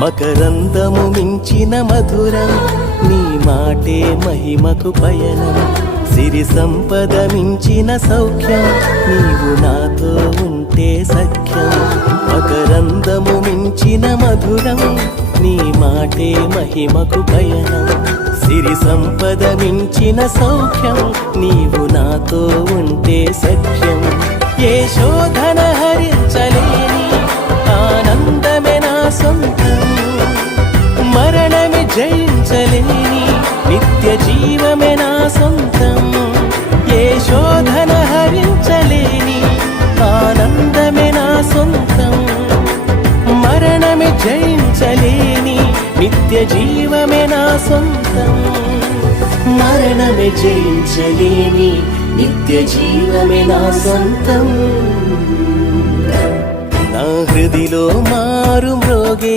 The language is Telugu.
మకరందము మించిన మధురం నీ మాటే మహిమకు పయనం సిరి సంపద మించిన సౌఖ్యం నీవు నాతో ఉంటే సఖ్యం మకరందము మించిన మధురం నీ మాటే మహిమకు పయనం సిరి సంపద మించిన సౌఖ్యం నీవు నాతో ఉంటే సఖ్యం ఏ శోధన హరించలేని ఆనందమే నా సొంతం మరణమే జయించలేని నిత్య జీవమే నా సొంతం ఏ శోధన హరించలేని ఆనందమే నా సొంతం మరణమే జయించలేని నిత్య జీవమే నా సొంతం మరణమే జయించలేని నిత్య జీవమే నా సొంతం నా హృదిలో మారు మ్రోగే